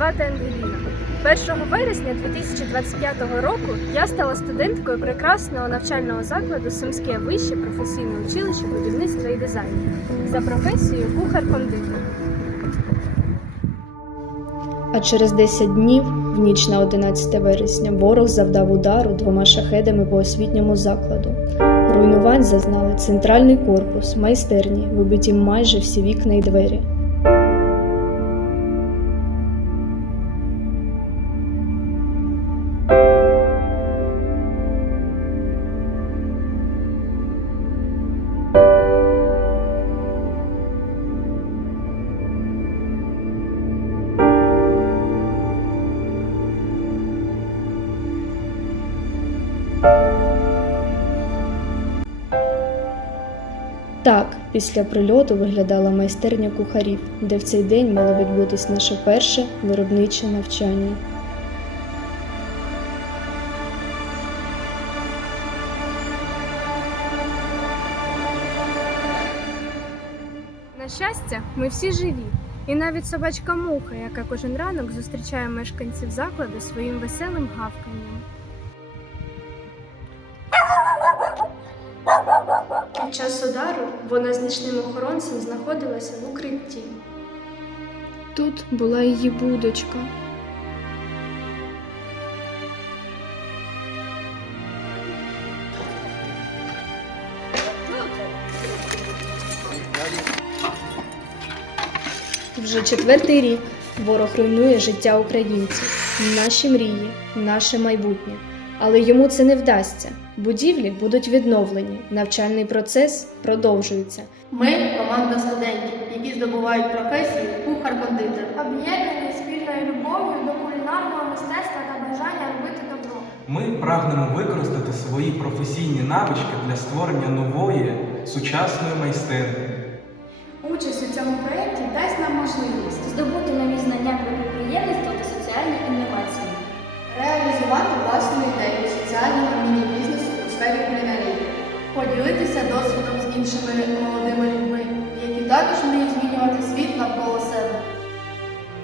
звати Ангеліна. 1 вересня 2025 року я стала студенткою прекрасного навчального закладу Сумське вище професійне училище будівництва і дизайну за професією кухар-кондитер. А через 10 днів, в ніч на 11 вересня, ворог завдав удару двома шахедами по освітньому закладу. Руйнувань зазнали центральний корпус, майстерні, вибиті майже всі вікна й двері. Так, після прильоту виглядала майстерня кухарів, де в цей день мало відбутись наше перше виробниче навчання. На щастя, ми всі живі. І навіть собачка муха, яка кожен ранок зустрічає мешканців закладу своїм веселим гавканням. Під час удару вона з нічним охоронцем знаходилася в укритті. Тут була її будочка. Вже четвертий рік ворог руйнує життя українців, наші мрії, наше майбутнє. Але йому це не вдасться. Будівлі будуть відновлені, навчальний процес продовжується. Ми команда студентів, які здобувають професію кухар-кондитер. об'єднані спільною любов'ю до кулінарного мистецтва та бажання робити добро. Ми прагнемо використати свої професійні навички для створення нової сучасної майстерні. Участь у цьому проєкті дасть нам можливість здобути нові знання про підприємництво іншими молодими людьми, які також вміють змінювати світ навколо себе.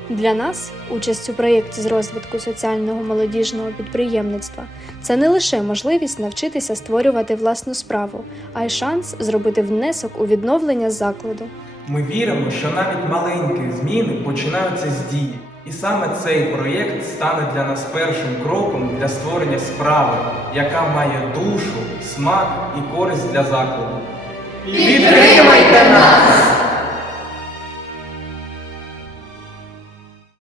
Для нас участь у проєкті з розвитку соціального молодіжного підприємництва це не лише можливість навчитися створювати власну справу, а й шанс зробити внесок у відновлення закладу. Ми віримо, що навіть маленькі зміни починаються з дії. І саме цей проєкт стане для нас першим кроком для створення справи, яка має душу, смак і користь для закладу. Підтримайте нас!